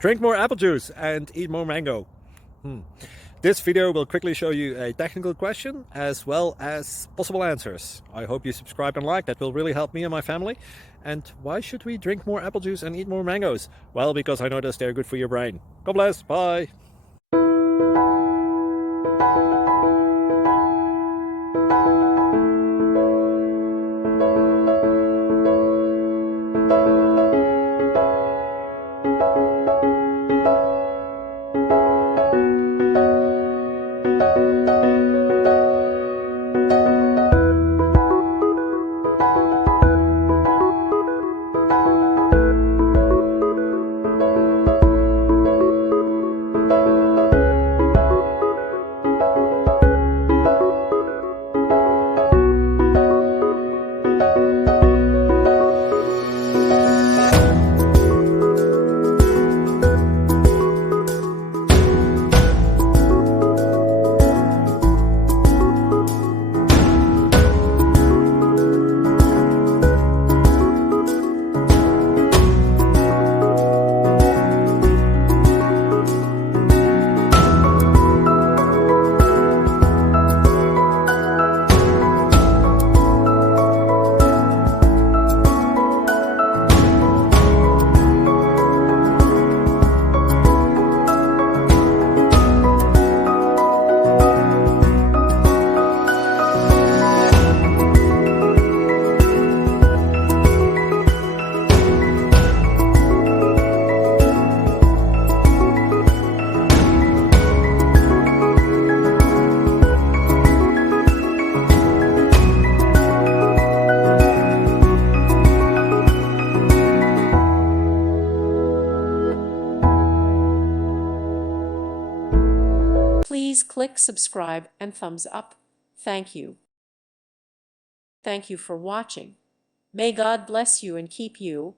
Drink more apple juice and eat more mango. This video will quickly show you a technical question as well as possible answers. I hope you subscribe and like, that will really help me and my family. And why should we drink more apple juice and eat more mangoes? Well, because I noticed they're good for your brain. God bless, bye! Please click subscribe and thumbs up. Thank you. Thank you for watching. May God bless you and keep you.